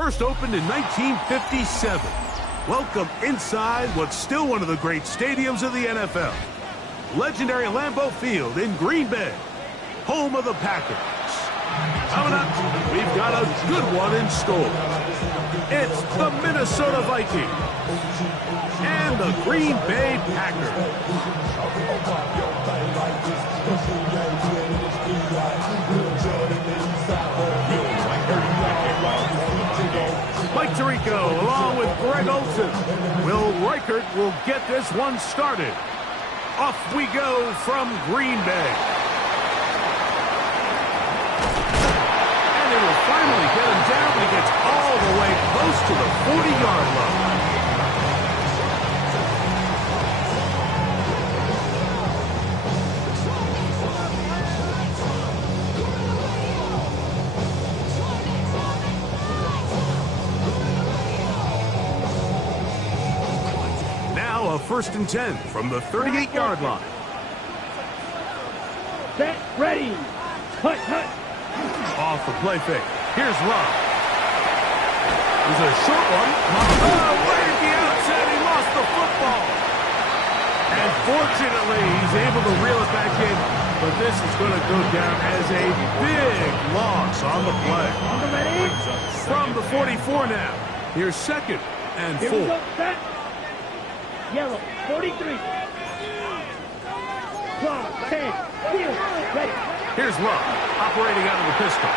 First opened in 1957. Welcome inside what's still one of the great stadiums of the NFL. Legendary Lambeau Field in Green Bay, home of the Packers. Coming up, we've got a good one in store. It's the Minnesota Vikings and the Green Bay Packers. Mike Tirico along with Greg Olsen. Will Reichert will get this one started. Off we go from Green Bay. And they will finally get him down when he gets all the way close to the 40-yard line. Now a 1st and 10 from the 38-yard line. Set, ready, cut. Off the play fake. Here's Rob. There's a short one. Right at the outset, he lost the football. And fortunately, he's able to reel it back in. But this is going to go down as a big loss on the play. From the 44 now. Here's 2nd and 4. Here we go, set. Yellow, 43. Clock, 10, field, ready. Here's Love, operating out of the pistol.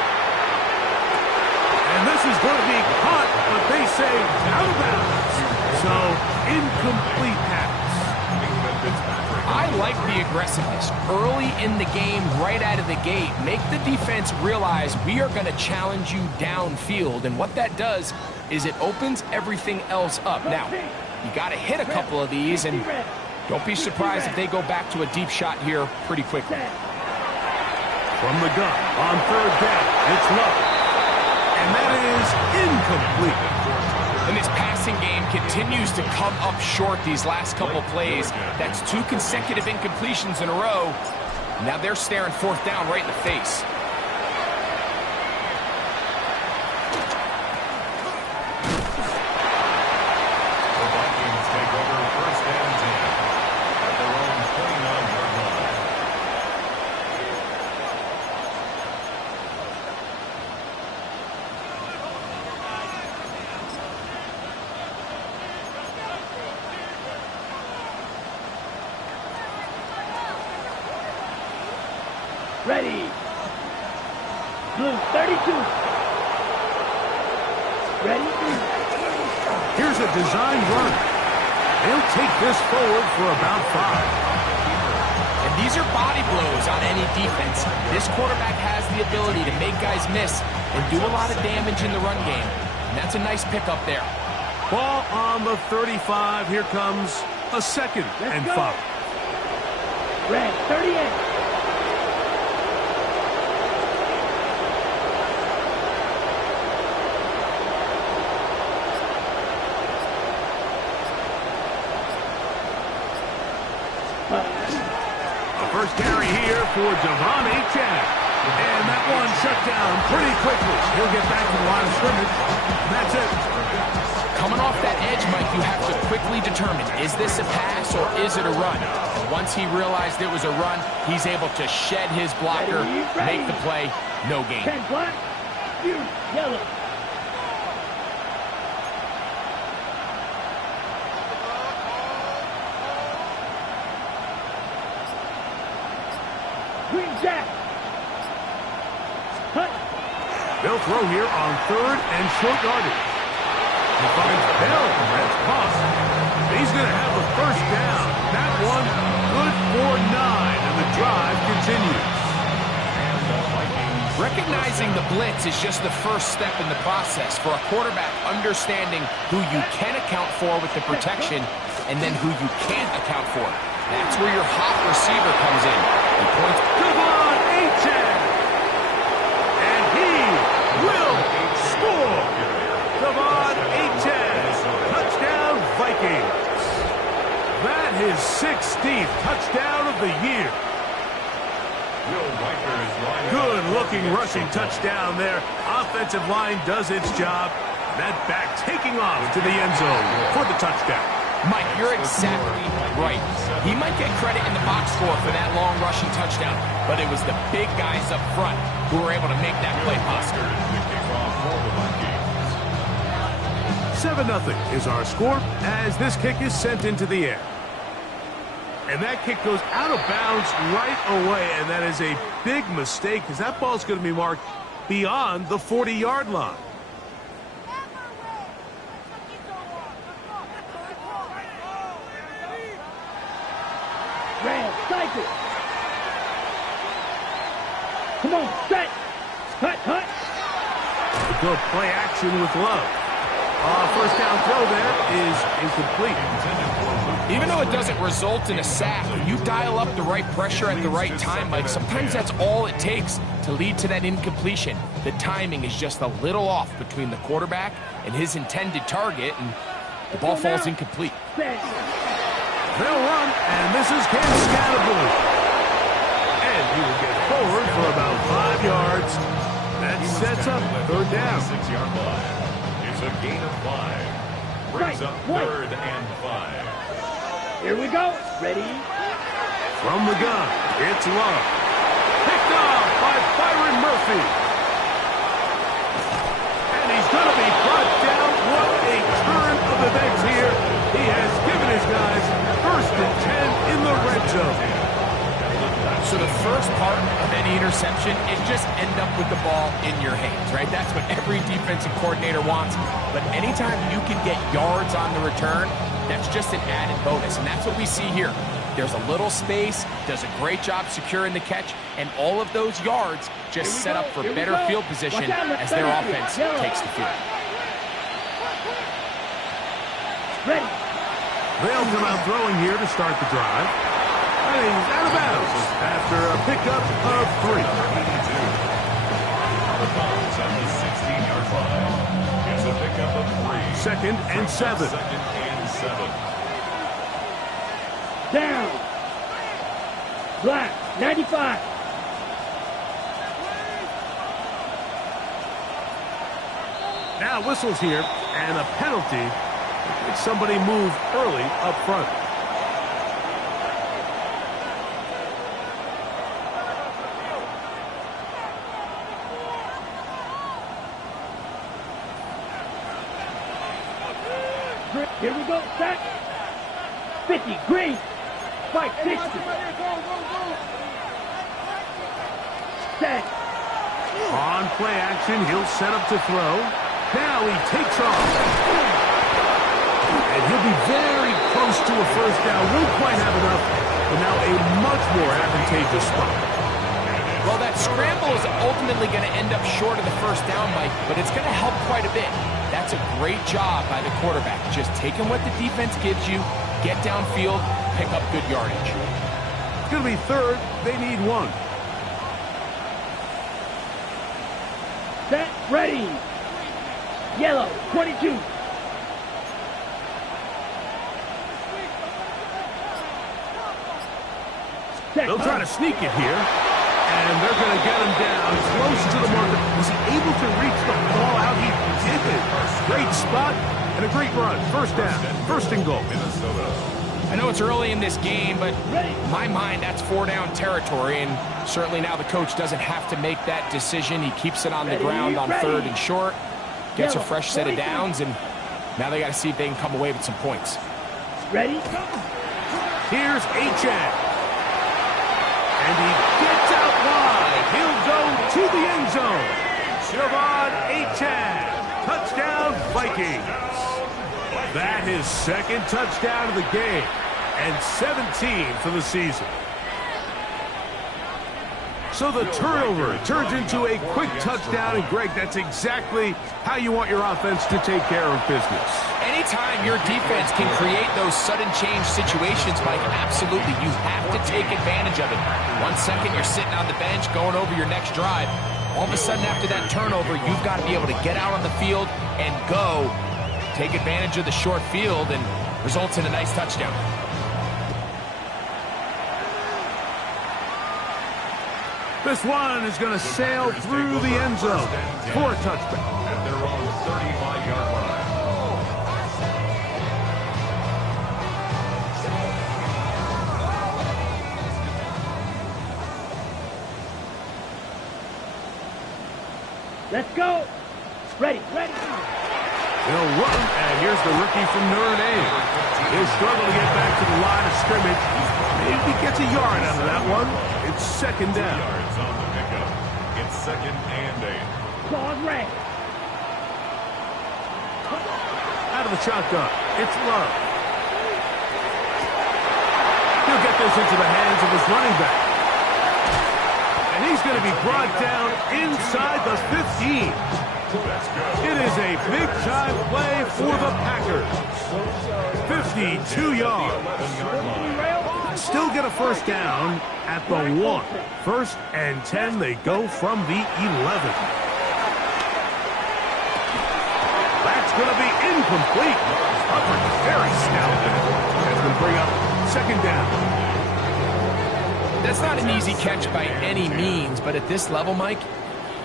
And this is going to be caught, but they say out of bounds. So, incomplete pass. I like the aggressiveness. Early in the game, right out of the gate, make the defense realize we are going to challenge you downfield. And what that does is it opens everything else up. Now, you got to hit a couple of these, and don't be surprised if they go back to a deep shot here pretty quickly. From the gun, on 3rd down, it's Love. And that is incomplete. And this passing game continues to come up short these last couple plays. That's 2 consecutive incompletions in a row. Now they're staring 4th down right in the face. Ready. Blue, 32. Ready. Here's a design run. They'll take this forward for about 5. And these are body blows on any defense. This quarterback has the ability to make guys miss and do a lot of damage in the run game. And that's a nice pickup there. Ball on the 35. Here comes a 2nd and 5. Red, 38. A first carry here for Devon Achane. And that one shut down pretty quickly. He'll get back to the line of scrimmage. That's it. Coming off that edge, Mike, you have to quickly determine, is this a pass or is it a run? And once he realized it was a run, he's able to shed his blocker, make the play, no gain. 10 black, you yellow. Green Jack. Cut. They'll throw here on 3rd and short yardage. He finds Bell. That's caught. He's going to have the first down. That one good for 9, and the drive continues. Recognizing the blitz is just the first step in the process for a quarterback understanding who you can account for with the protection and then who you can't account for. That's where your hot receiver comes in. He points. Devon Achane. And he will score. Devon Achane. Touchdown Vikings. That is 16th touchdown of the year. Good-looking rushing touchdown there. Offensive line does its job. That back taking off to the end zone for the touchdown. Mike, you're exactly right. He might get credit in the box score for that long rushing touchdown, but it was the big guys up front who were able to make that play possible. 7-0 is our score as this kick is sent into the air. And that kick goes out of bounds right away, and that is a big mistake because that ball's going to be marked beyond the 40-yard line. Rams, cycle. Come on, set. Hut, hut. Good play action with Love. First down throw there is incomplete. Even though it doesn't result in a sack, when you dial up the right pressure at the right time, Mike, sometimes that's all it takes to lead to that incompletion. The timing is just a little off between the quarterback and his intended target, and the ball falls incomplete. Set. They'll run, and this is Cam Scatterbury. And he will get forward for about 5 yards. That sets up third down. 6-yard line. It's a gain of 5. Brings up third and 5. Here we go. Ready? From the gun, it's Love. Picked off by Byron Murphy. And he's going to be brought down. What a turn of events here. He has given his guys first and 10 in the red zone. So the first part of any interception is just end up with the ball in your hands, right? That's what every defensive coordinator wants. But anytime you can get yards on the return, that's just an added bonus. And that's what we see here. There's a little space, does a great job securing the catch, and all of those yards just set up for better field position as their offense takes the field. Ready. They'll come out throwing here to start the drive. And he's out of bounds after a pickup of 3. The Browns at the 16-yard line. It's a pickup of 3. Second and 7. Second and 7. Down. Black. 95. Now whistles here, and a penalty. Somebody moved early up front. Here we go. Set. 50. Green. Spike. 60. Set. On play action, he'll set up to throw. Now he takes off. And he'll be very close to a first down. Won't quite have enough, but now a much more advantageous spot. Well, that scramble is ultimately going to end up short of the first down, Mike, but it's going to help quite a bit. That's a great job by the quarterback. Just taking what the defense gives you, get downfield, pick up good yardage. It's going to be third. They need 1. Set. Ready. Yellow. 22. They'll try to sneak it here, and they're going to get him down close to the marker. Was he able to reach the ball out? He did it. Great spot and a great run. First down, first and goal. I know it's early in this game, but in my mind, that's 4-down territory, and certainly now the coach doesn't have to make that decision. He keeps it on the ground on third and short, gets a fresh set of downs, and now they got to see if they can come away with some points. Ready? Here's Achane. And he gets out wide. He'll go to the end zone. Javon Achane. Touchdown, Vikings. That is second touchdown of the game and 17 for the season. So the turnover turns into a quick touchdown, and Greg, that's exactly how you want your offense to take care of business. Anytime your defense can create those sudden change situations, Mike, absolutely, you have to take advantage of it. 1 second, you're sitting on the bench going over your next drive. All of a sudden, after that turnover, you've got to be able to get out on the field and go. Take advantage of the short field and results in a nice touchdown. This one is going to sail through the end zone for a touchback. At their own 35-yard line. Let's go. Ready. They'll run, and here's the rookie from Notre Dame. He'll struggle to get back to the line of scrimmage. Maybe gets a yard out of that one. It's second 2 down. yards on the pickup. It's 2nd and 8. Claws red. Out of the shotgun, it's Love. He'll get this into the hands of his running back. And he's going to be brought down inside the 15. It is a big-time play for the Packers. 52 yards. Still get a first down at the 1. 1st and 10, they go from the 11. That's going to be incomplete. Hubbard very stout. That's going to bring up 2nd down. That's not an easy catch by any means, but at this level, Mike,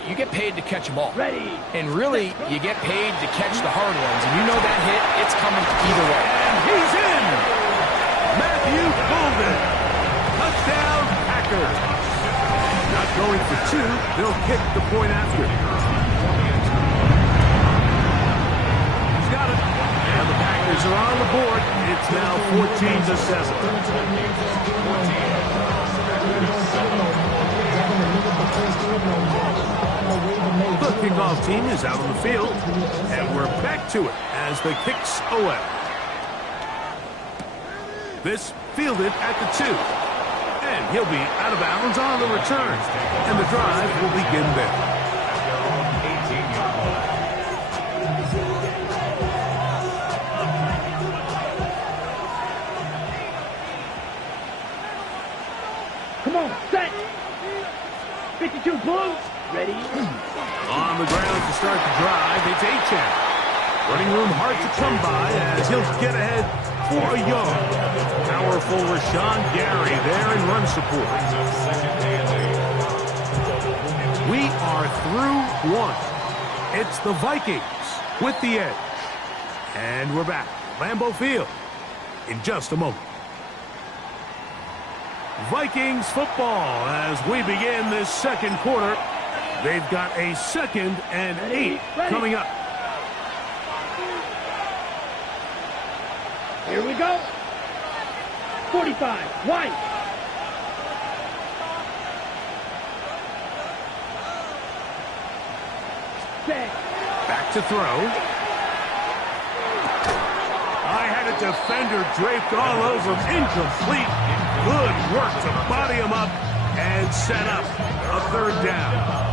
you get paid to catch them all. Ready. And really, you get paid to catch the hard ones. And you know that hit, it's coming either way. And he's in. Matthew Golden. Touchdown, Packers. Not going for 2. They'll kick the point after. He's got it. And the Packers are on the board. It's now 14-7. The kickoff team is out on the field, and we're back to it as the kicks away. This fielded at the 2, and he'll be out of bounds on the return, and the drive will begin there. 18-yard line. Come on, set. 52 blue. Ready. On the ground to start the drive, it's Achane. Running room hard to come by as he'll get ahead for a yard. Powerful Rashawn Gary there in run support. We are through 1. It's the Vikings with the edge. And we're back. Lambeau Field in just a moment. Vikings football as we begin this second quarter. They've got a 2nd and 8 coming up. Here we go. 45. White. Set. Back to throw. I had a defender draped all over him. Incomplete. Good work to body him up and set up a 3rd down.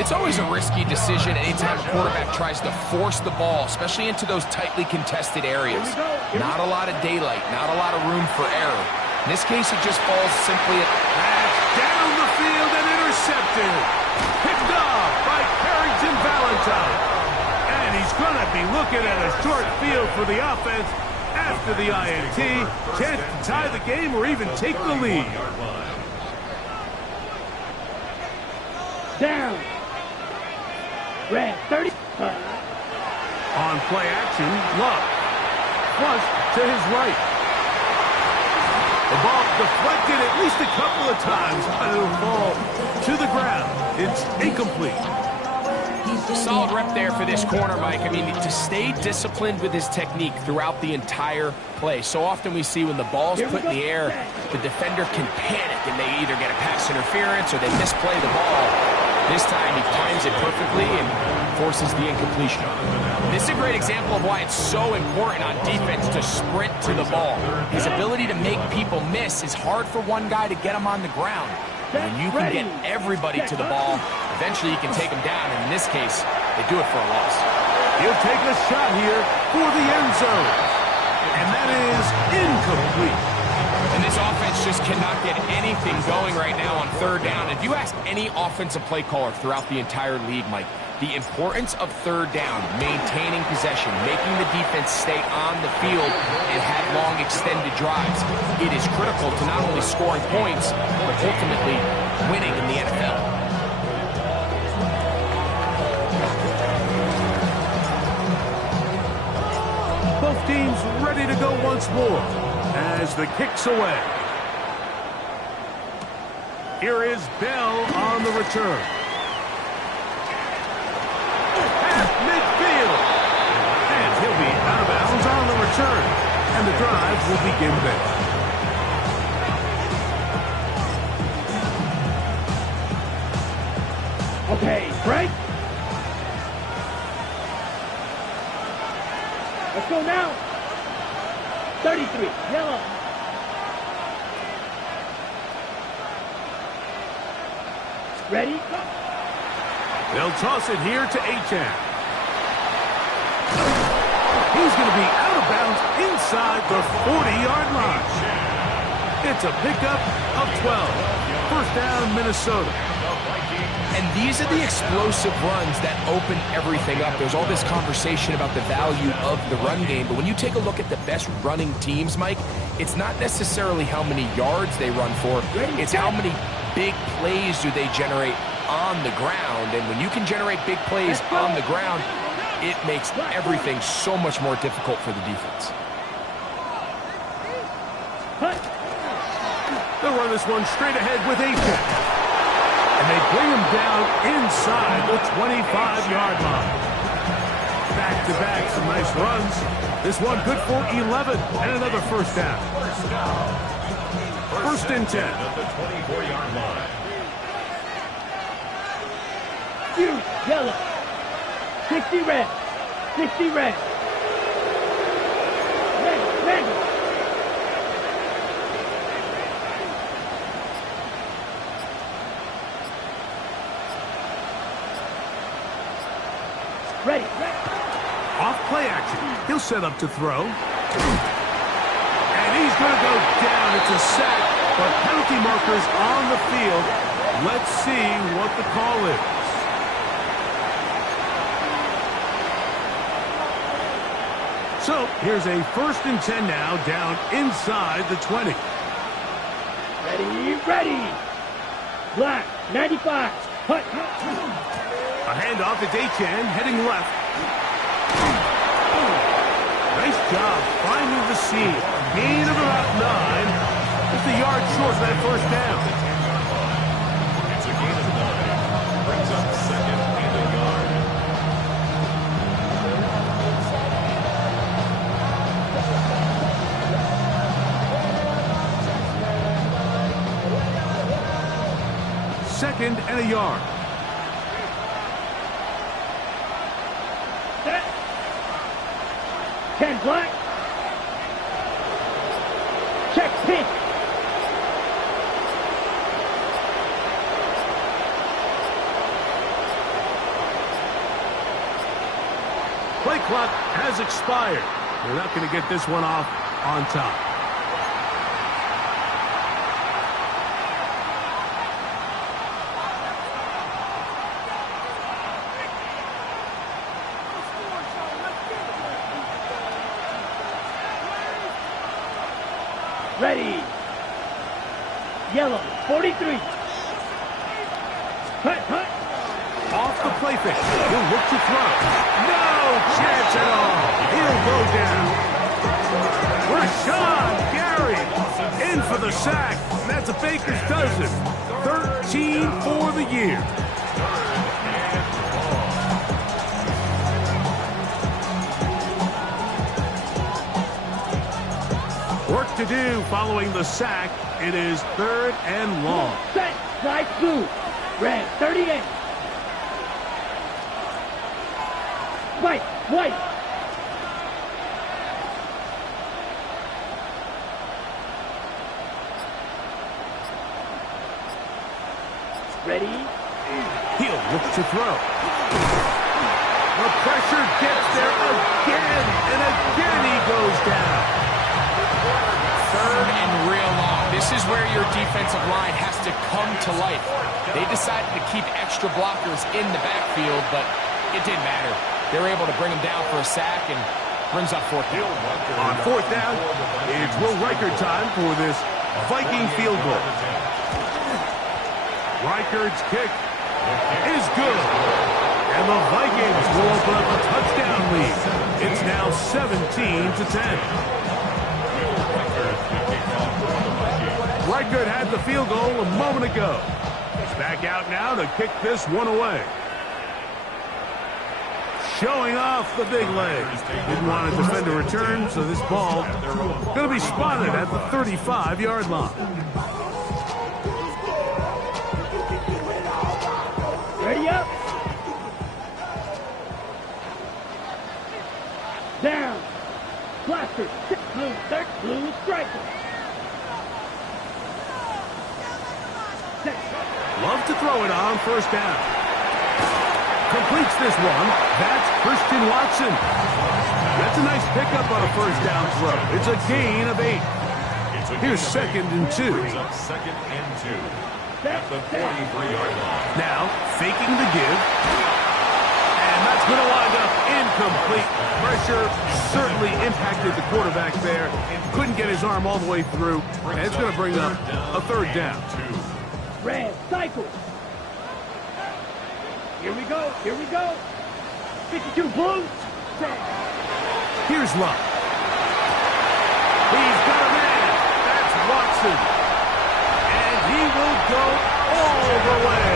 It's always a risky decision anytime a quarterback tries to force the ball, especially into those tightly contested areas. Not a lot of daylight, not a lot of room for error. In this case, it just falls simply at... That's down the field and intercepted. Picked off by Carrington Valentine. And he's going to be looking at a short field for the offense after the INT. Chance to tie the game or even take the lead. Down. Red. 30. On play action, Love. Flush to his right. The ball deflected at least a couple of times, but it'll fall to the ground. It's incomplete. Solid rep there for this corner, Mike. I mean, to stay disciplined with his technique throughout the entire play. So often we see when the ball's put in the air, the defender can panic and they either get a pass interference or they misplay the ball. This time he times it perfectly and forces the incompletion. This is a great example of why it's so important on defense to sprint to the ball. His ability to make people miss is hard for one guy to get him on the ground. When you can get everybody to the ball, eventually you can take them down, and in this case, they do it for a loss. He'll take a shot here for the end zone. And that is incomplete. And this offense just cannot get anything going right now on 3rd down. If you ask any offensive play caller throughout the entire league, Mike, the importance of 3rd down, maintaining possession, making the defense stay on the field and have long extended drives, it is critical to not only scoring points, but ultimately winning in the NFL. seems ready to go once more as the kick's away. Here is Bell on the return. At midfield. And he'll be out of bounds on the return. And the drive will begin there. Okay, Frank. Let's go now. 33, yellow. Ready? Go. They'll toss it here to Achane. He's going to be out of bounds inside the 40-yard line. It's a pickup of 12. First down, Minnesota. And these are the explosive runs that open everything up. There's all this conversation about the value of the run game, but when you take a look at the best running teams, Mike, it's not necessarily how many yards they run for, it's how many big plays do they generate on the ground. And when you can generate big plays on the ground, it makes everything so much more difficult for the defense. They'll run this one straight ahead with Achane. And they bring him down inside the 25-yard line. Back-to-back, some nice runs. This one good for 11 and another first down. First and 10. At the 24-yard line. Huge, yellow. 60 red. 60 red. Red. Ready. Off play action. He'll set up to throw. And he's going to go down. It's a sack, but penalty markers on the field. Let's see what the call is. So here's a first and 10 now, down inside the 20. Ready. Black, 95. Hut. A handoff to Achane, heading left. Nice job finding the seam. Gain of about 9. Just a yard short of that first down. It's a gain of 9. Brings up second and a yard. Second and a yard. Set. 10 black. Check pink. Play clock has expired. They're not going to get this one off on top. Ready. Yellow, 43. Hut. Off the play fake. He'll look to throw. No chance at all. He'll go down. Rashan Gary in for the sack. And that's a Baker's dozen. 13 for the year. Work to do following the sack. It is third and long. Set. Light blue. Red, 38. White. Ready. He'll look to throw. The pressure gets there again, and again he goes down. Third and real long. This is where your defensive line has to come to life. They decided to keep extra blockers in the backfield, but it didn't matter. They were able to bring him down for a sack and brings up fourth down. On fourth down, it's Will Reichard time for this Viking field goal. Reichard's kick is good. And the Vikings will open up a touchdown lead. It's now 17-10. Reichert had the field goal a moment ago. He's back out now to kick this one away. Showing off the big leg. Didn't want to defend a return, so this ball going to be spotted at the 35-yard line. Ready up. Down. Blaster. Blue striker. Love to throw it on first down. Completes this one. That's Christian Watson. That's a nice pickup on a first down throw. It's a gain of 8. Here's 2nd and 2. Second and 2 at the 43-yard line. Now, faking the give. And that's going to wind up incomplete. Pressure certainly impacted the quarterback there. Couldn't get his arm all the way through. And it's going to bring up a 3rd down. Red cycle. Here we go. Here we go. 52 blue. Here's Luck. He's got a man. That's Watson. And he will go all the way.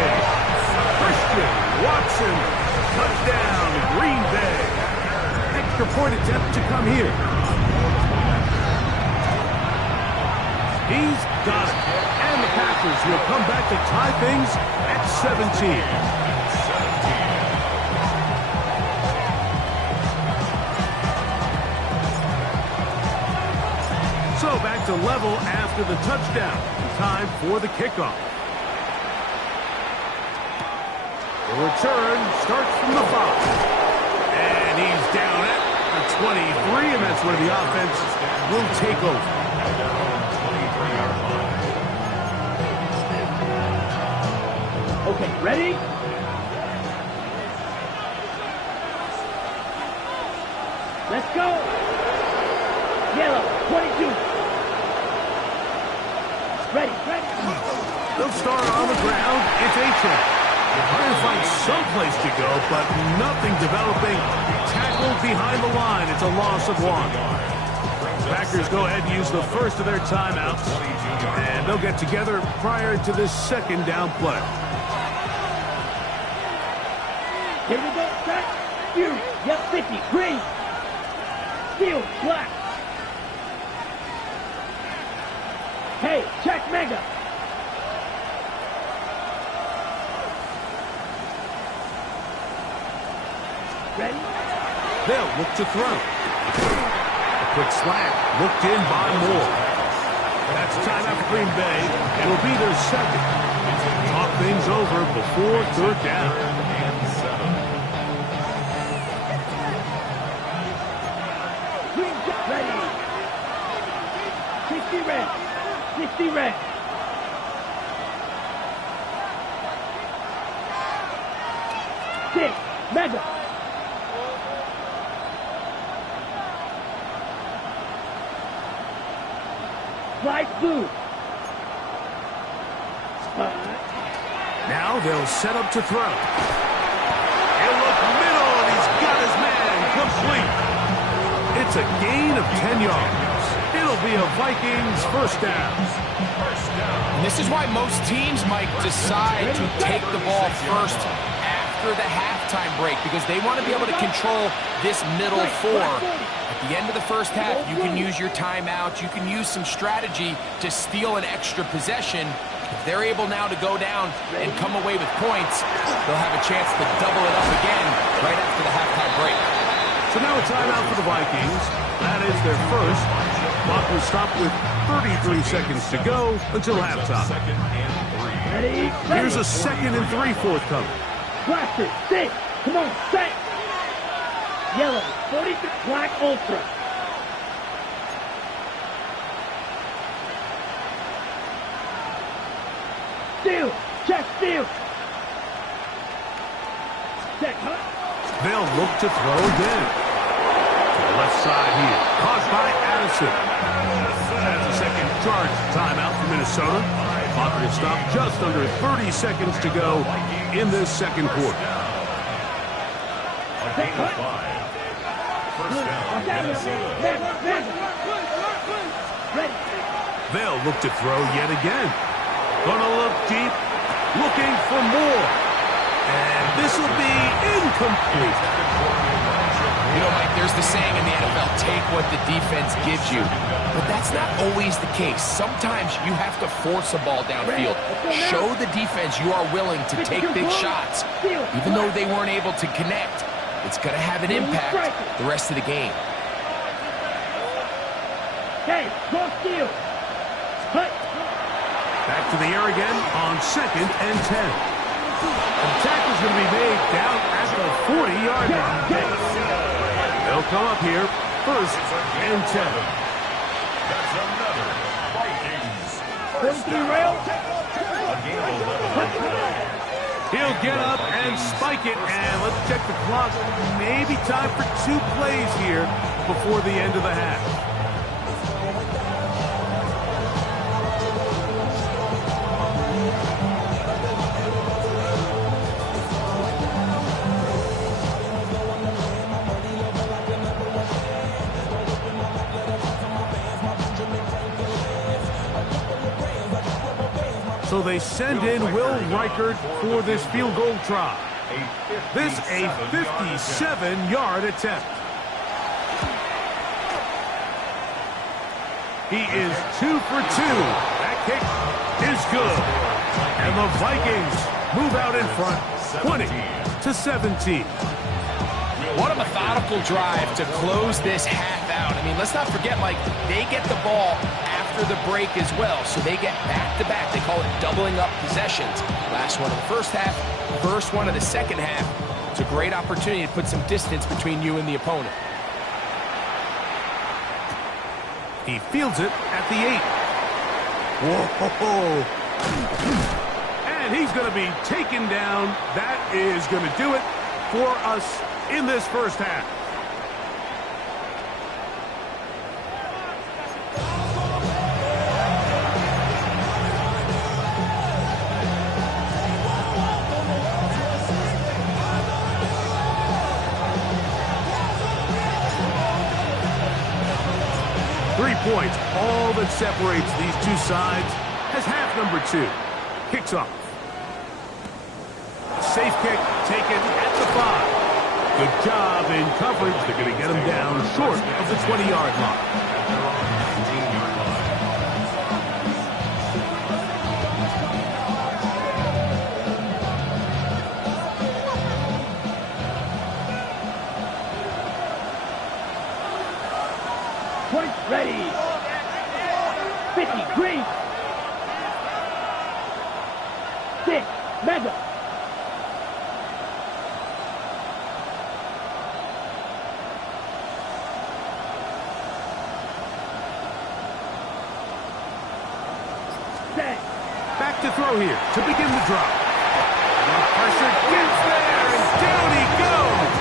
Christian Watson. Touchdown, Green Bay. Extra point attempt to come here. He's got it. And the Packers will come back to tie things at 17. So back to level after the touchdown. Time for the kickoff. The return starts from the 5. And he's down at the 23, and that's where the offense will take over. Okay, ready? Let's go. Yellow, 22. Ready. They'll start on the ground. It's A-Chain. Trying to find someplace to go, but nothing developing. Tackled behind the line. It's a loss of 1. Packers go ahead and use the first of their timeouts, and they'll get together prior to this 2nd down play. Here we go, set. Fury, yep, 50, green. Steel, black. Hey, check mega. Ready? They'll look to throw. A quick slant. Looked in by Moore. That's timeout for Green Bay. It'll be their 2nd. Talk things over before 3rd down. Ready. 60 red. 60 red. Six. Mega. Light blue. Now they'll set up to throw. He'll look middle, and he's got his man complete. It's a gain of 10 yards. It'll be a Vikings first down. And this is why most teams might decide to take the ball first after the halftime break, because they want to be able to control this middle 4. At the end of the first half, you can use your timeout. You can use some strategy to steal an extra possession. If they're able now to go down and come away with points, they'll have a chance to double it up again right after the halftime break. So now a timeout for the Vikings. That is their first. Clock will stop with 33 seconds to go until halftime. Ready? Here's a 2nd and 3 forthcoming. Blaster, 6. Come on, set. Yellow, 46, black, ultra. Steal, check, steal. Check, huh? They'll look to throw again. Left side here. Caught by Addison. That's a 2nd charge timeout for Minnesota. Clock will stop just under 30 seconds to go in this 2nd quarter. gain of 5. First down, Minnesota. They'll look to throw yet again. Gonna look deep, looking for more. And this will be incomplete. You know, Mike, there's the saying in the NFL, take what the defense gives you. But that's not always the case. Sometimes you have to force a ball downfield. Show the defense you are willing to take big shots. Even though they weren't able to connect, it's going to have an impact the rest of the game. Hey, go steal. Cut. Back to the air again on 2nd and 10. The tackle's going to be made down at the 40-yard line. They'll come up here, 1st and 10. That's another Vikings. 43 rail. A gain of 11. He'll get up and spike it, and let's check the clock. Maybe time for 2 plays here before the end of the half. So they send in Will Reichard for this field goal try. This a 57-yard attempt. He is 2 for 2. That kick is good. And the Vikings move out in front, 20-17. What a methodical drive to close this half out. I mean, let's not forget, Mike, they get the ball after the break as well, so they get back-to-back. They call it doubling up possessions. Last one of the first half, first one of the second half. It's a great opportunity to put some distance between you and the opponent. He fields it at the 8. Whoa. And he's going to be taken down. That is going to do it for us in this first half. Points, all that separates these two sides, as half number 2 kicks off. Safe kick taken at the 5. Good job in coverage. They're going to get him down short of the 20-yard line. Ready. 50, green. 6, mega. Set. Back to throw here to begin the drop. The pressure gets there, and down he goes.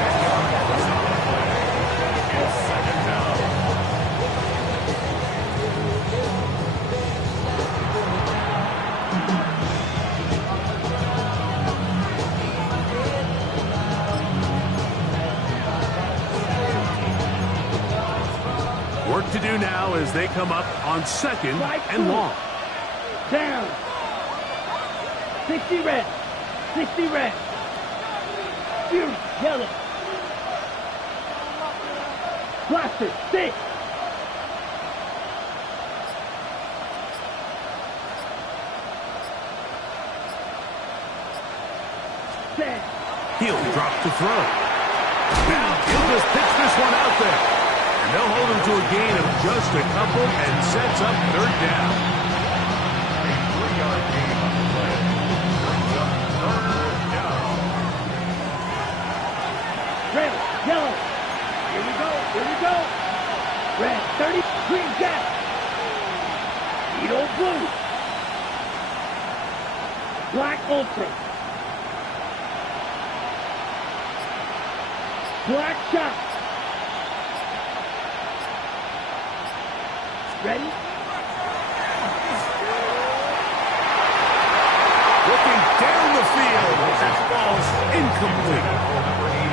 Work to do now as they come up on 2nd and long. Down. 60 red. 60 red. Fury, yellow. Blaster, 6. Set. He'll drop to throw. Now he'll just pitch this one out there. And they'll hold him to a gain of just a couple and sets up 3rd down. A 3-yard gain on the play. Brings up 3rd down. Red, yellow. Here we go. Red, 30, green, jet. Edo blue. Black ultra. Black shot. Ready? Looking down the field. That ball's incomplete.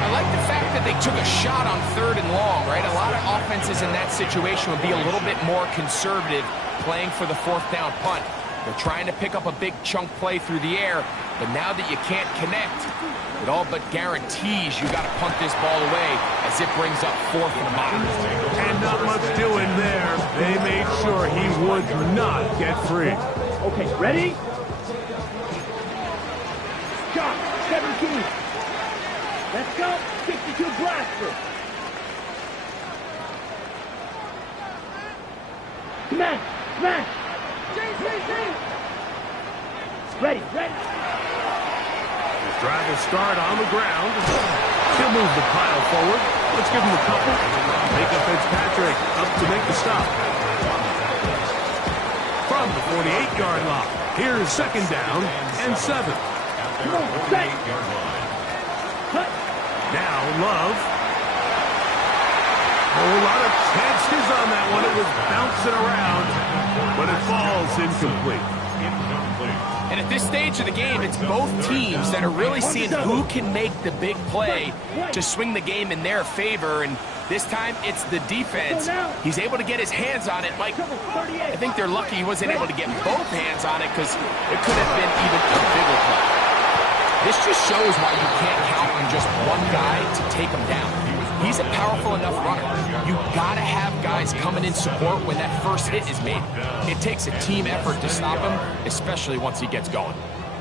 I like the fact like that they took a shot on 3rd and long, right? A lot of offenses in that situation would be a little bit more conservative playing for the 4th down punt. They're trying to pick up a big chunk play through the air, but now that you can't connect, it all but guarantees you got to punt this ball away as it brings up 4th and mile. And not much doing there. They made sure he would not get free. Okay, ready? Shot, 17. Let's go, 62 blaster. Smash, smash. Ready, ready. His drive will start on the ground. He'll move the pile forward. Let's give him a couple. Micah Fitzpatrick up to make the stop. From the 48-yard line, here's 2nd down and 7. Come on, set. Cut. Now Love. A whole lot of chances on that one. It was bouncing around, but it falls incomplete. And at this stage of the game, it's both teams that are really seeing who can make the big play to swing the game in their favor. And this time, it's the defense. He's able to get his hands on it. Mike, I think they're lucky he wasn't able to get both hands on it because it could have been even a bigger play. This just shows why you can't count on just one guy to take him down. He's a powerful enough runner. You gotta have guys coming in support when that first hit is made. It takes a team effort to stop him, especially once he gets going.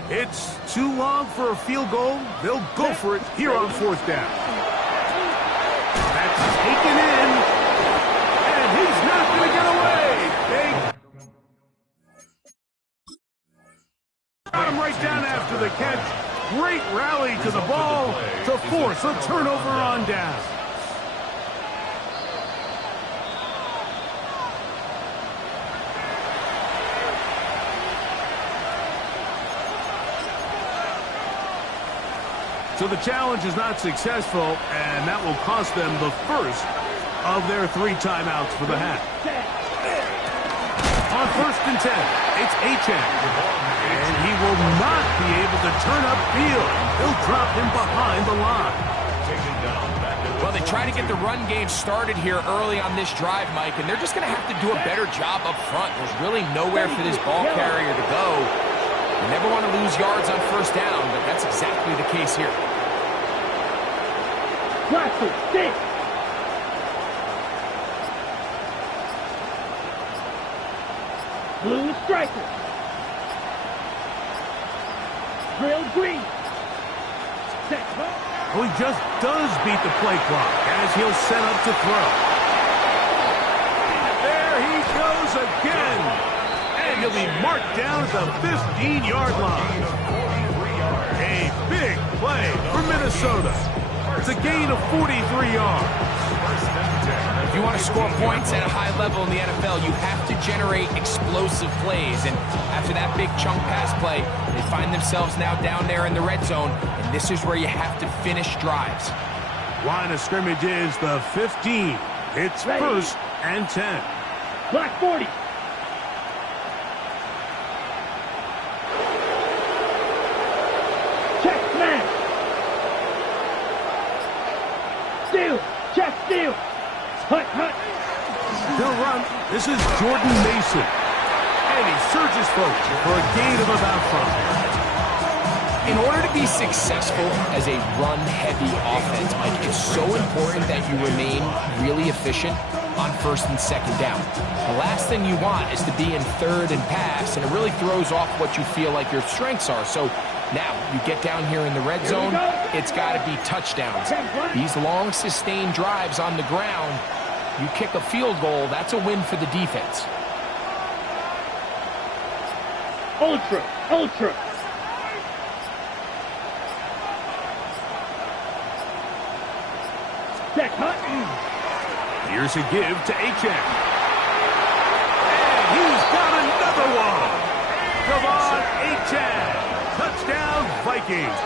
It's too long for a field goal. They'll go for it here on 4th down. That's taken in, and he's not going to get away. They got him right down after the catch. Great rally to the ball to force a turnover on down. So the challenge is not successful, and that will cost them the first of their 3 timeouts for the half. On 1st and 10, it's Achane. And he will not be able to turn upfield. He'll drop him behind the line. Well, they try to get the run game started here early on this drive, Mike, and they're just going to have to do a better job up front. There's really nowhere for this ball carrier to go. You never want to lose yards on 1st down, but that's exactly the case here. Blaster, stick. Blue striker. Drill green. Set. Well, he just does beat the play clock as he'll set up to throw. There he goes again. And he'll be marked down at the 15-yard line. A big play for Minnesota. It's a gain of 43 yards. If you want to score points at a high level in the NFL, you have to generate explosive plays. And after that big chunk pass play, they find themselves now down there in the red zone. And this is where you have to finish drives. Line of scrimmage is the 15. It's 1st and 10. Black 40. Check smash. Steal. Check steal. Hut, hut. They'll run. This is Jordan Mason. And he surges forward for a gain of about 5. In order to be successful as a run-heavy offense, Mike, it's so important that you remain really efficient on 1st and 2nd down. The last thing you want is to be in 3rd and pass, and it really throws off what you feel like your strengths are. So now you get down here in the red zone, it's got to be touchdowns. These long, sustained drives on the ground, you kick a field goal, that's a win for the defense. Ultra, ultra. Check hut. Here's a give to Achane. And he's got another one. De'Von Achane. Touchdown, Vikings.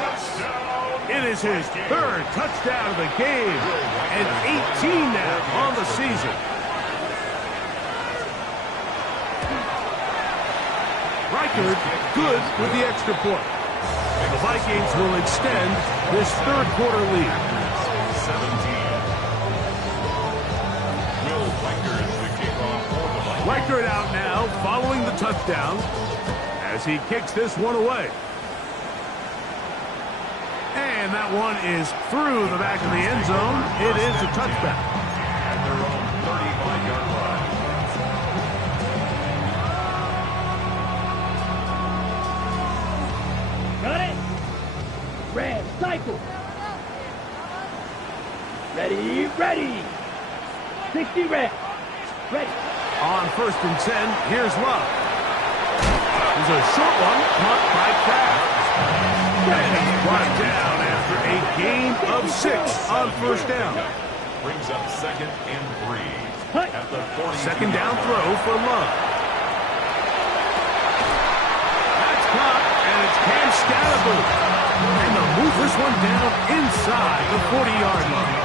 It is his 3rd touchdown of the game. And 18 now on the season. Reichard good with the extra point. The Vikings will extend this 3rd quarter lead. figure it out now following the touchdown as he kicks this one away. And that one is through the back of the end zone. It is a touchback. At their own 35-yard line. Got it? Red, cycle. Ready, ready. 60 red. Ready. On 1st and 10, here's Love. There's a short one, caught by Kraft. And he's brought down after a gain of 6 on 1st down. Brings up 2nd and 3. At the 40. 2nd down throw for Love. That's caught, and it's Cam Scatterbo. And they'll move this one down inside the 40-yard line.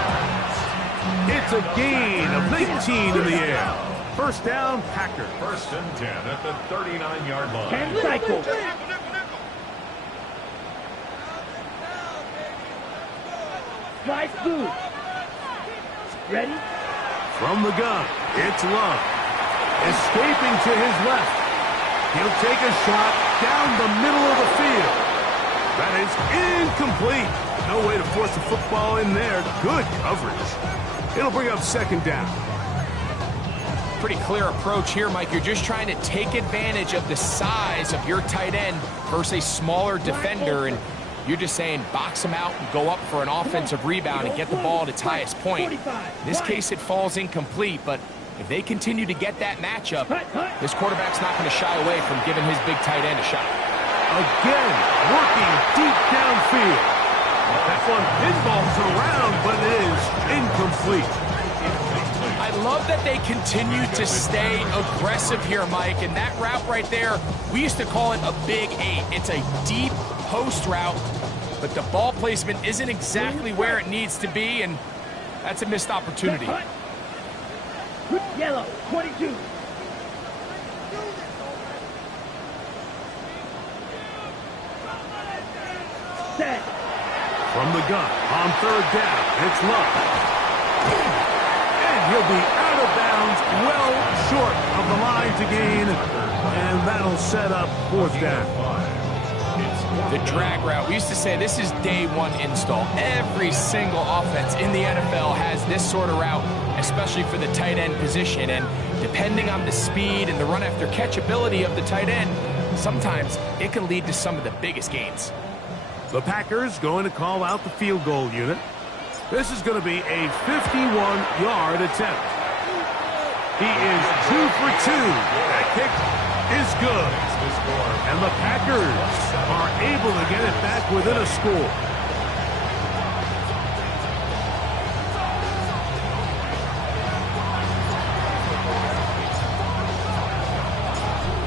It's a gain of 19 in the air. 1st down, Packers. 1st and 10 at the 39-yard line. Cam cycle. Slide through. Ready? From the gun, it's Love. Escaping to his left. He'll take a shot down the middle of the field. That is incomplete. No way to force the football in there. Good coverage. It'll bring up 2nd down. Pretty clear approach here, Mike. You're just trying to take advantage of the size of your tight end versus a smaller defender, and you're just saying box him out and go up for an offensive rebound and get the ball at its highest point. In this case, it falls incomplete, but if they continue to get that matchup, this quarterback's not going to shy away from giving his big tight end a shot. Again, working deep downfield. That one pinballs around, but it is incomplete. I love that they continue to stay aggressive here, Mike, and that route right there, we used to call it a big 8. It's a deep post route, but the ball placement isn't exactly where it needs to be, and that's a missed opportunity. Yellow, 22. Set. From the gun, on 3rd down, it's Love. And he'll be out of bounds, well short of the line to gain, and that'll set up 4th down. The drag route, we used to say this is day one install. Every single offense in the NFL has this sort of route, especially for the tight end position, and depending on the speed and the run after catch ability of the tight end, sometimes it can lead to some of the biggest gains. The Packers going to call out the field goal unit. This is going to be a 51-yard attempt. He is 2 for 2. That kick is good. And the Packers are able to get it back within a score.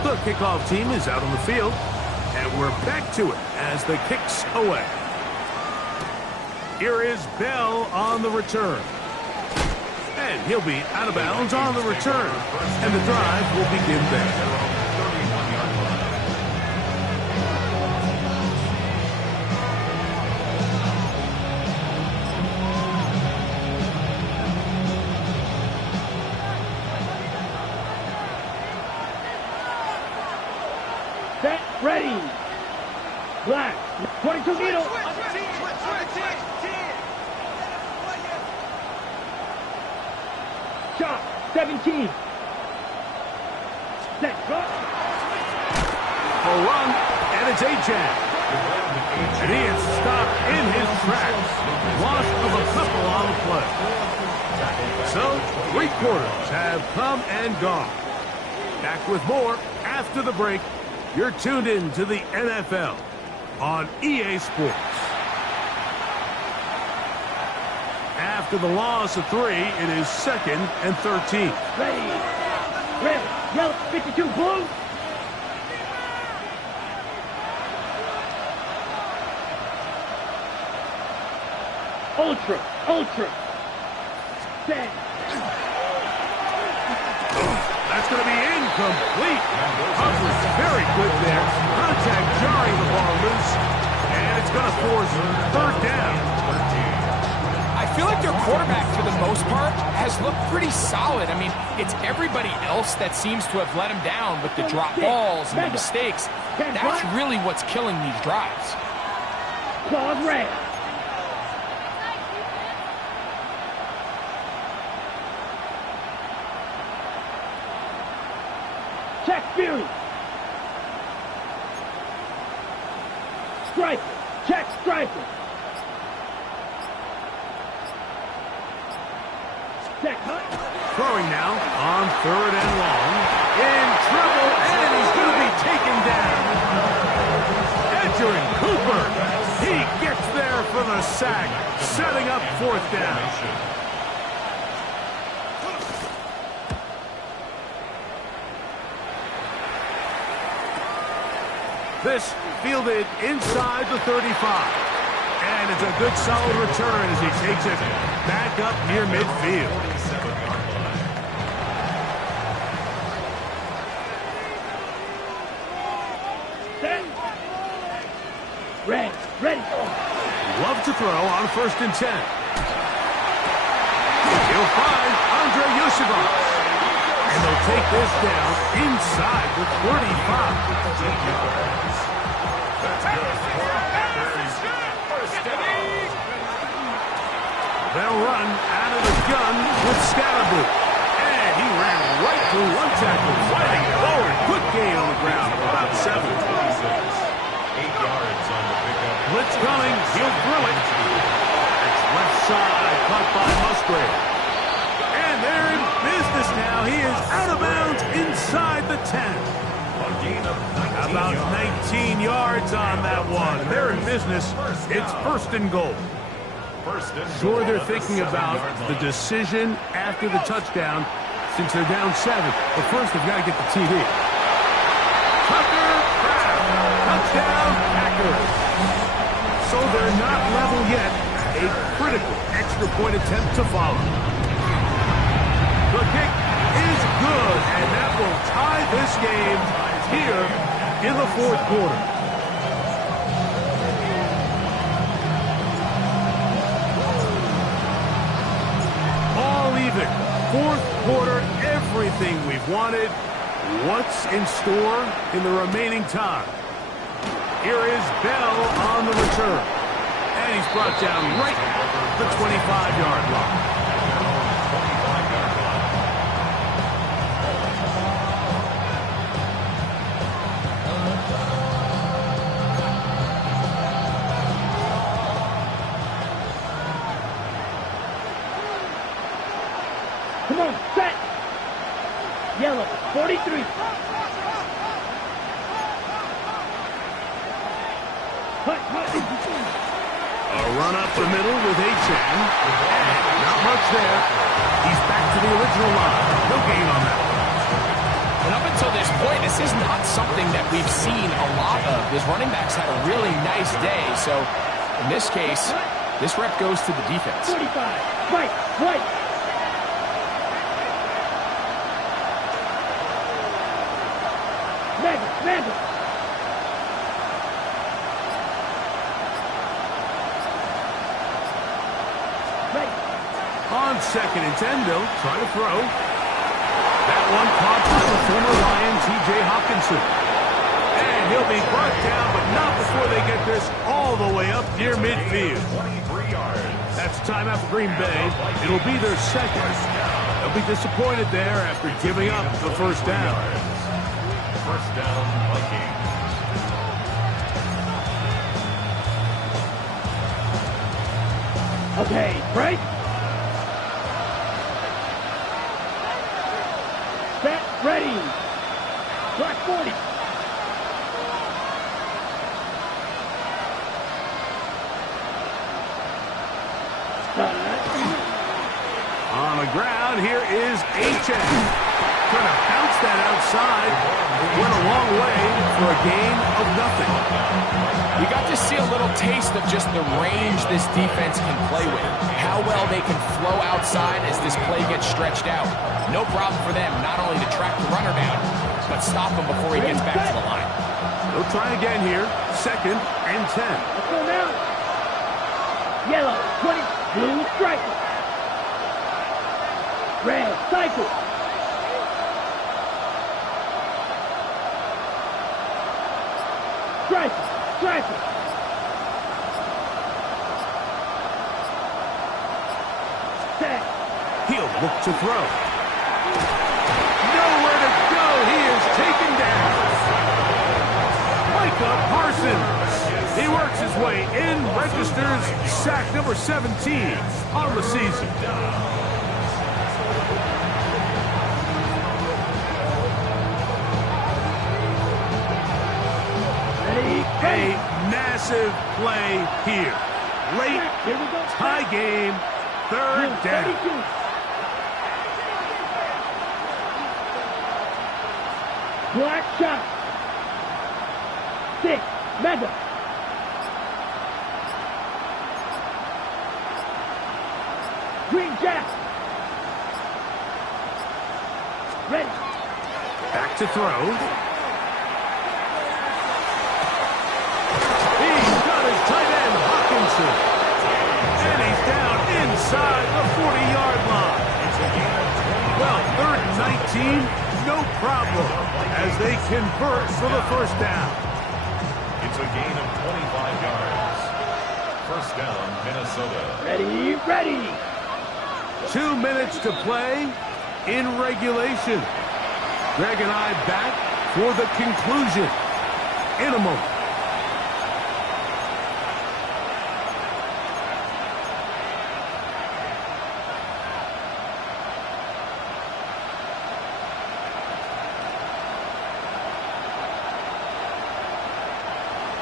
The kickoff team is out on the field. And we're back to it as the kick's away. Here is Bell on the return. And he'll be out of bounds on the return. And the drive will begin there. Set, ready. Black, 22 needle. Shot, 17. Set, drop. A run, and it's Achane. And he is stopped in his tracks. Loss of a couple on the play. So, 3 quarters have come and gone. Back with more after the break. You're tuned in to the NFL on EA Sports. After the loss of 3, it is 2nd and 13. Ready. Red, yellow, 52, blue. Ultra, ultra. Set. That's going to be incomplete. Coverage very good there. Contact jarring the ball loose. And it's going to force 3rd down. I feel like their quarterback, for the most part, has looked pretty solid. I mean, it's everybody else that seems to have let him down with the drop balls and the mistakes. That's really what's killing these drives. Claws red. Check Fury. Striker. Check Striker. Check Hunt. Throwing now on 3rd and long. In trouble, and he's going to be taken down. Edgerrin Cooper. He gets there for the sack, setting up 4th down. This fielded inside the 35. And it's a good solid return as he takes it back up near midfield. Set. Red. Ready. Love to throw on 1st and 10. He'll find Andre Yosifov. And they'll take this down inside the 35. They'll run out of the gun with Scatterboo. And he ran right through one tackle, fighting forward. Good gain on the ground, about 7. 8 yards on the pickup. Blitz coming, he'll throw it. It's left side, caught by Musgrave. And they're in business now. He is out of bounds inside the 10. A gain of 19 About yards. 19 yards on that one. They're in business. It's 1st and goal. Sure, they're thinking about the decision after the touchdown since they're down 7. But first, they've got to get the TD. Tucker, touchdown, Packers. So they're not level yet. A critical extra point attempt to follow. The kick is good, and that will tie this game here in the 4th quarter. Even 4th quarter, everything we've wanted. What's in store in the remaining time? Here is Bell on the return. And he's brought down right at the 25-yard line. Come on, set. Yellow, 43. A run up the middle with Achane. Not much there. He's back to the original line. No gain on that. And up until this point, this is not something that we've seen a lot of. His running backs had a really nice day. So in this case, this rep goes to the defense. 45. Right. Randall. Right. On 2nd and 10, they'll try to throw. That one caught by the former Lion, T.J. Hopkinson. And he'll be brought down, but not before they get this all the way up near midfield. 23 yards. That's timeout for Green Bay. It'll be their 2nd. They'll be disappointed there after giving up the 1st down. 1st down, Vikings. Okay, break. Set, ready. Clock 40. On the ground, here is Achane. Trying to bounce that outside. Went a long way for a gain of nothing. We got to see a little taste of just the range this defense can play with. How well they can flow outside as this play gets stretched out. No problem for them not only to track the runner down, but stop him before he gets back to the line. They'll try again here. 2nd and 10. Let's go now. Yellow, 20. Blue striker. Red cycle. Striker. Striker. Set. He'll look to throw. Nowhere to go. He is taken down. Micah Parsons. He works his way in, registers sack number 17 on the season. A massive play here. Late, tie game, third down. Black shot. 6. Mega. Green jack. Ready. Back to throw. He's got his tight end, Hawkinson. And he's down inside the 40-yard line. Well, 3rd and 19, no problem, as they convert for the first down. It's a gain of 25 yards. First down, Minnesota. Ready, ready. 2 minutes to play in regulation. Greg and I back for the conclusion in a moment.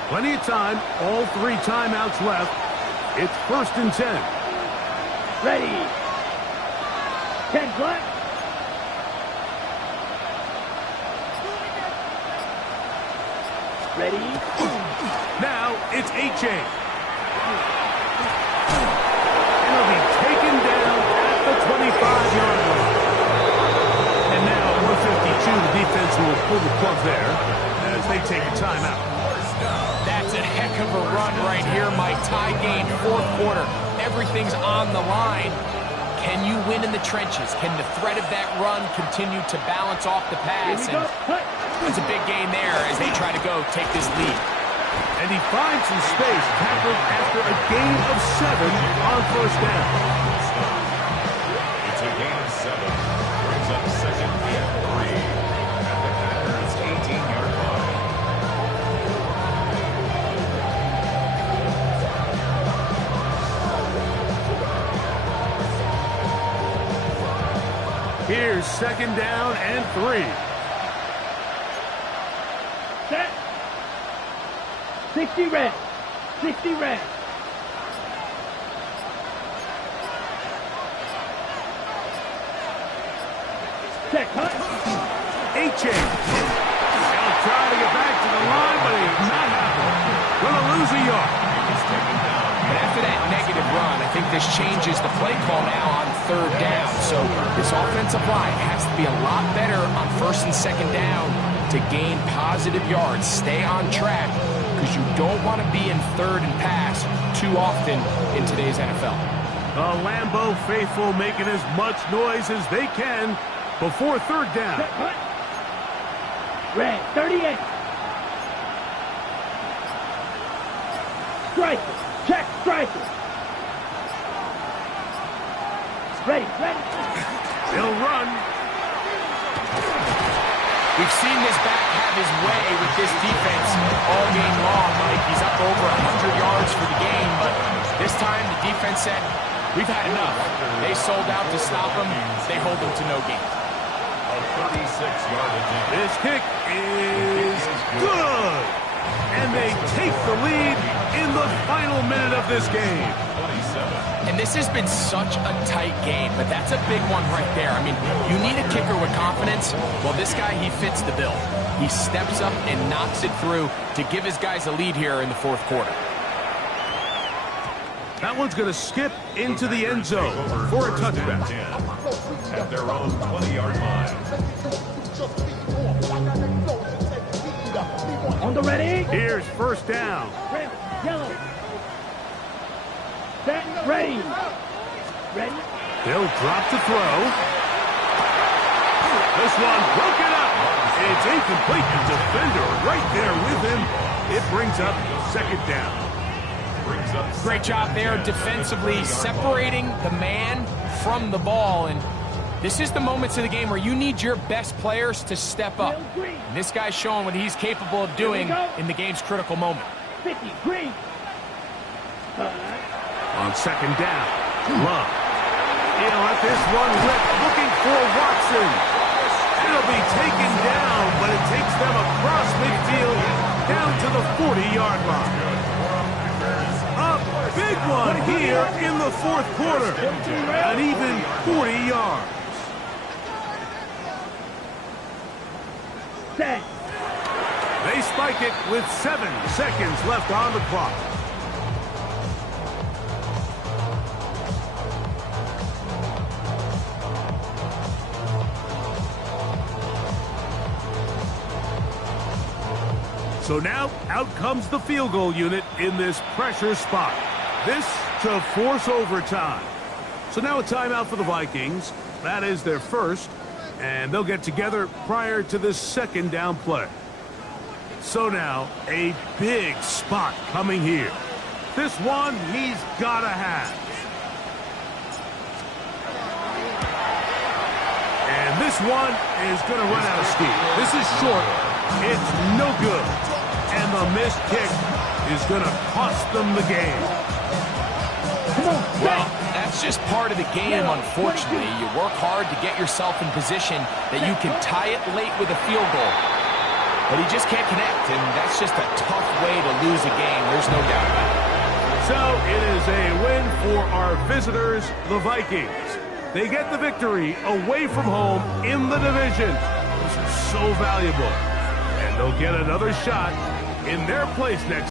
Plenty of time, all 3 timeouts left. It's 1st and 10. Ready. 10 black. Ready. Now it's H.A. And he'll be taken down at the 25-yard line. And now at 152, the defense will pull the plug there as they take a timeout. That's a heck of a run right here, Mike. Tie game, 4th quarter. Everything's on the line. Can you win in the trenches? Can the threat of that run continue to balance off the pass? And it's a big gain there as they try to go take this lead. And he finds some space, tackled after a gain of 7 on first down. It's a gain of 7. Brings up 2nd and 3 at the Packers' 18-yard line. Here's 2nd down and 3. Set. 60 red. 60 red. Check, cut. H.A. He'll try to get back to the line, but he's not happening. Gonna lose a yard. But after that negative run, I think this changes the play call now on 3rd down. So this offensive line has to be a lot better on 1st and 2nd down to gain positive yards. Stay on track because you don't want to be in 3rd and pass too often in today's NFL. The Lambeau faithful making as much noise as they can before 3rd down. Check, cut. Red, 38. Striker. Check, striker. Ready, ready. He'll run. We've seen this back have his way with this defense all game long, Mike. He's up over 100 yards for the game, but this time the defense said, we've had enough. They sold out to stop him. They hold him to no gain. A 36-yard attempt. This kick is good. And they take the lead in the final minute of this game. 27. And this has been such a tight game, but that's a big one right there. I mean, you need a kicker with confidence. Well, this guy, he fits the bill. He steps up and knocks it through to give his guys a lead here in the 4th quarter. That one's going to skip into the end zone for a touchback. At their own 20-yard line. On the ready. Here's 1st down. Red, yellow. set, ready. Ready? They'll drop to throw. This one broken up. It's incomplete. The defender right there with him. It brings up second down. Great job there defensively, separating the man from the ball. And this is the moments of the game where you need your best players to step up. And this guy's showing what he's capable of doing in the game's critical moment. 50, green. On second down, Love. He'll let this one rip, looking for Watson. It'll be taken down, but it takes them across midfield down to the 40-yard line. A big one here in the fourth quarter. An even 40 yards. Set. They spike it with 7 seconds left on the clock. So now, out comes the field goal unit in this pressure spot. This to force overtime. So now a timeout for the Vikings. That is their first, and they'll get together prior to this second down play. So now, a big spot coming here. This one he's got to have. And this one is going to run out of steam. This is short. It's no good. And the missed kick is going to cost them the game. Well, that's just part of the game, unfortunately. You work hard to get yourself in position that you can tie it late with a field goal. But he just can't connect, and that's just a tough way to lose a game. There's no doubt about it. So it is a win for our visitors, the Vikings. They get the victory away from home in the division. This is so valuable. And they'll get another shot in their place next